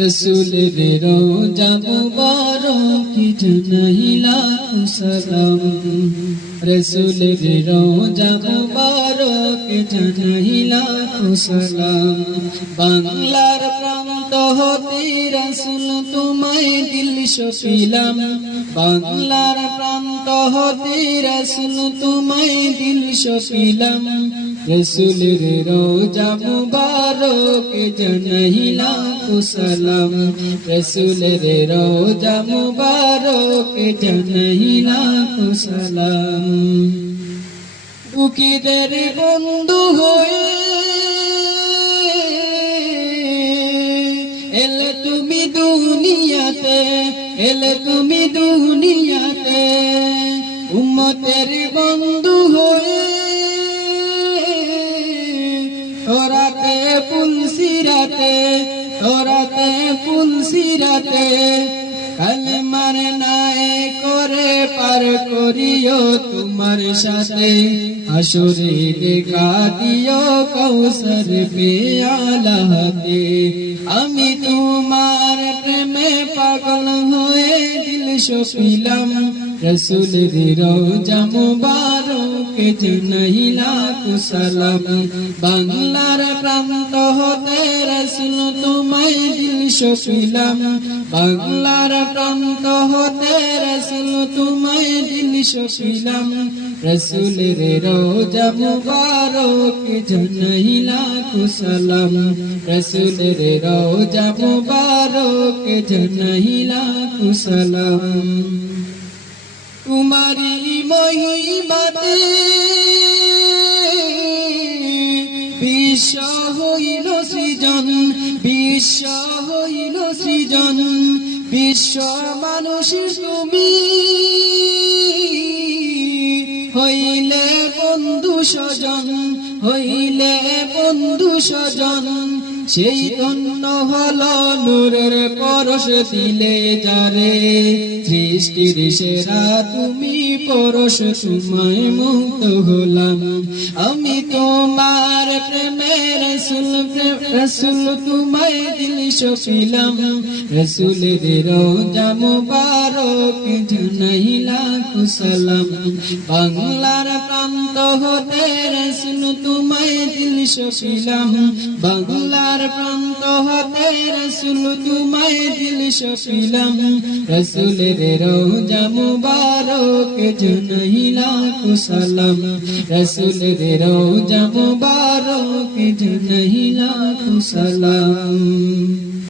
রসুলের রোজা মুবারক জানাইলা সালাম। রসুলের রোজা মুবারক জানাইলা সালাম। বাংলার প্রান্ত হতে রসুল তোমায় দিল সপিলাম বাংলার প্রান্ত হতে রসুল তোমায় দিল সপিলাম রসুলের রোজা মুবারক জানাইলা সালাম রসুলের রোজা মুবারক জানাইলা সালাম দুঃখীদের বন্ধু হয়ে এলে তুমি দুনিয়াতে এলে তুমি দুনিয়াতে উম্মতের বন্ধু হয়ে তোরাতে পুলসিরাতে তোরাতে পুলসিরাতে কালমার নায়ে করে পার করিও তোমার সাথে। আসরে দেখা দিও কৌসর পেয়ালা হাতে আমি তোমার প্রেমে পাগল হয়ে দিল সপিলাম রসুলের রোজা মুবারক জানাইলা কুসালাম বাংলার প্রান্ত হতে রসুল তোমায় দিল সপিলাম বাংলার প্রান্ত হতে রসুল তোমায় দিল সপিলাম রসুলের রোজা মুবারক জানাইলা কুসালাম রসুলের রোজা মুবারক বিশ্ব হইল সৃজন বিশ্ব মানুষ তুমি। হইলে বন্ধু স্বজন, হইলে বন্ধু স্বজন, সেই ধন্য হল নূরের পরশ দিলে যারে। সৃষ্টির সেরা তুমি পরশ, তোমায় মুক্ত হলাম। আমি তোমার প্রেমের রসুল রসুল তোমায় দিল সপিলাম রসুলের রোজা মুবারক জানাইলা কুসালাম বাংলার প্রান্ত হতে রসুল তোমায় দিল সপিলাম বাংলার প্রান্ত হতে রসুল তোমায় দিল সপিলাম রসুলের রোজা মুবারক জানাইলা কুসালাম রসুলের রোজা মুবারক জানাইলা কুসালাম